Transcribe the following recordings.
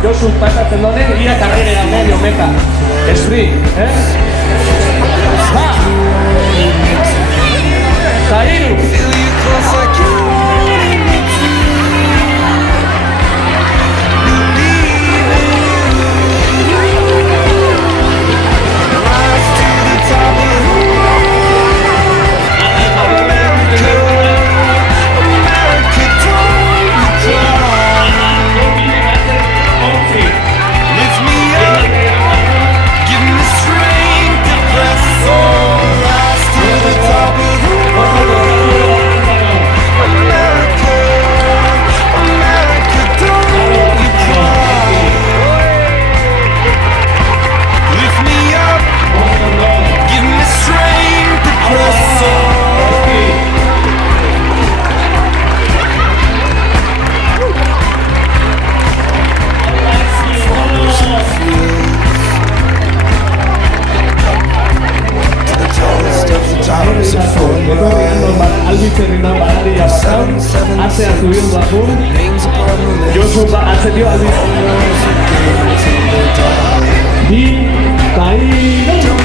Josu pasatzen donen, ira karrere dago meka. Esri, Ha! Zairu! Atzean zubien bakun Josu atzetio aldi Bi Kairo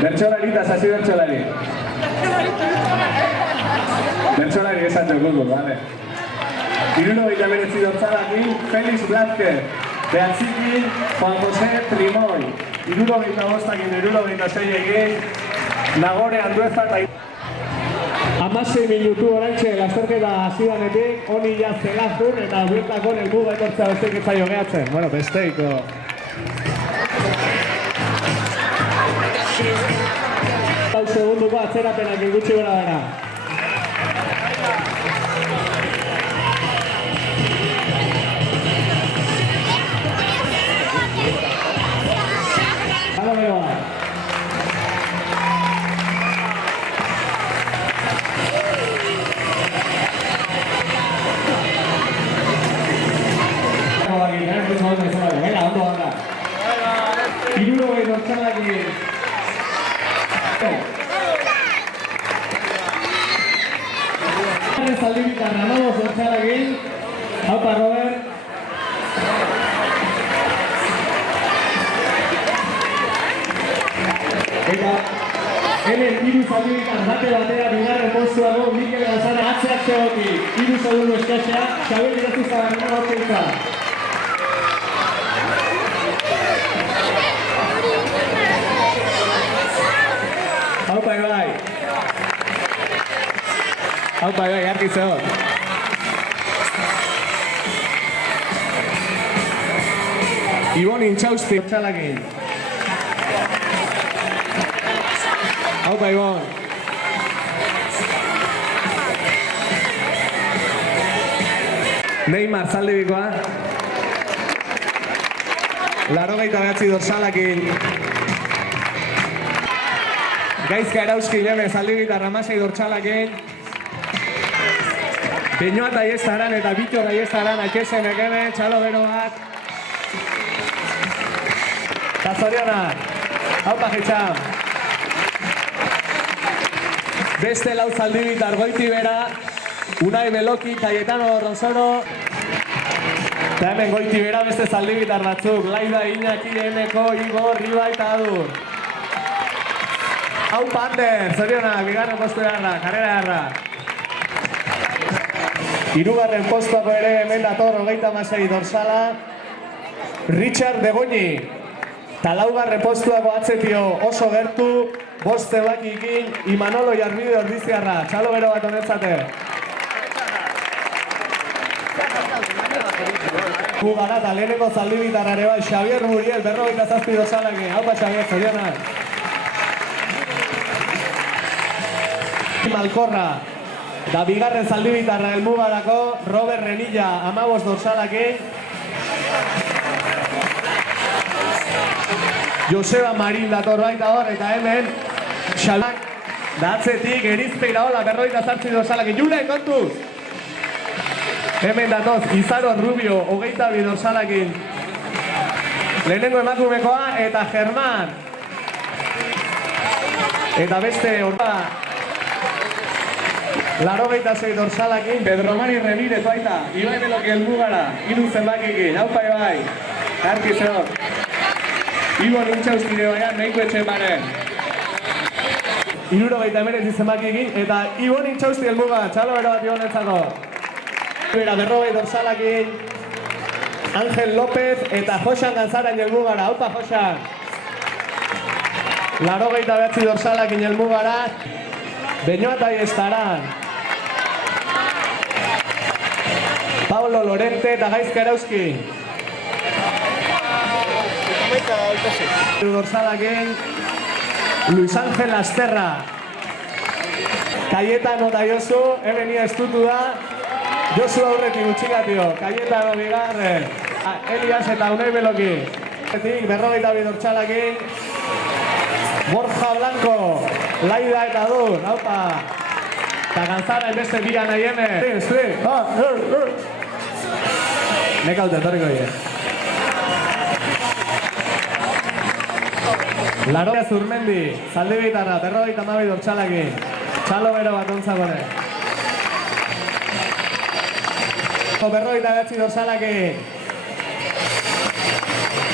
Bertsolari eta sasi bertsolari. Bertsolari esan dugu, bale. 79 dortzalakin, Felix Blázquez, behatzikin, Juan José Primoy, 75-76ekin, Nagore Andueza eta 16 minutu oraintxe lasterketa hasidanetik, honi ja zelazun eta bueltako helmuga etortzea besteik ez zaio gehatzen. Bueno, besteiko. Hau segunduko atzerapenak gutxi gora dara. Halo beroa. Venga, ondo anda. Iruro behin ortsalaki. Zaldibita Ramos ortsalakin. Haupa, Robert. Eta hemen hiru zaldibitan bate batera bigarren postuago Mikel Gauzana atzeak zegotik. 3 segundu eskasea, Xabel Irazu Zabarrena hortzeitza. Haupa, Ibai. Haupa, Ibai, argi zeot. Ibon Intxausti ortsalakin. Haupa, Ibon. Neymar zaldibikoa. 89 dorsalakin. Gaizka Erauzki Leme zaldibita Ramasei dortsalakin. Peñoa eta Iestaran eta Bitor Iestaran akesen ekeme, txalo bero bat. Eta zorionak. Haupa, Hitxam. Beste lau zaldibitar Goitibera, Unai Beloki, Cayetano Rosoro. Eta hemen Goitibera beste zaldibitar batzuk. Laida, Iñaki, Eneko, Igor, Riba eta Adur. Haupa, Ander, zorionak, bigarren postu jarra, karrera jarra. Hirugarren postuako ere hemen dator 36 dorsala. Richard Degoñi. Ta laugarren postuako atzetio oso gertu, 5 ebakikin, Imanolo Jarbide ordiziarra. Txalo bero bat honetzate. Gugara eta leheneko zaldibitarra ere bai, Xavier Muriel, 57 dorsalakin. Haupa, Xavier, zorionak. Malkorra. Da bigarren zaldibitarra helmugarako, Robert Renilla, 15 dorsalakin. Joseba Marin dator baita hor, eta hemen Xalak da atzetik Erizpeira hola, 58 dorsalakin. Julen, kontuz! Hemen datoz, Izaro Rubio, 22 dorsalakin. Lehenengo emakumekoa, eta Germán. Eta beste horba, 86 dorsalakin, Pedro Mari Remirez baita, Ibai Beloki helmugara, 3 zenbakikin, haupa Ibai, harki zeot. Ibon Intxaustire baian, nahiko etxe paren. 69 zenbakiekin, eta Ibon Intxausti helmuga, txalo bero bat Ibonentzako. Bera, 40 dorsalakin, Ángel López eta Josan Ganzara helmugara, haupa Josan. 89 dorsalakin helmugara, Beñoata Estaran. Pablo Lorente eta Gaizka Erauzki. Dorsalakin, Luis Ángel Asterra. Cayetano eta Josu, ebenia estutu da. Josu aurretik utxikatio, Cayetano bigarren. Elias eta Unai Beloki. 42 dorsalakin, Borja Blanco, Laida eta Dur, haupa. Eta Ganzara beste bian nahi hemen. Nekaute, etorriko dira. Laroia Zurmendi, Zaldibitana, 52 dortsalakin. Txalo bero bat ontzakone. 59 dorsalakin.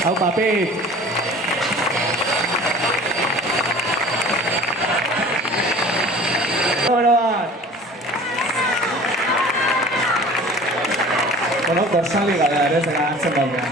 Haupa, Pit. Bero bat. Bueno, dorsali gara ere, zera hartzen daukea.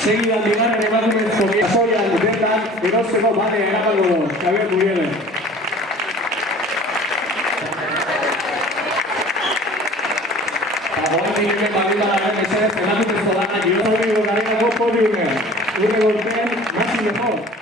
Segidan bigarren emakumezko Soian bertan erosteko bade erakaldu Javier Murielen. Goatik hemen badibala garen eserez, ematutezko dana, Girozauriko garenako podiumen. Urre gorten, masi mejor.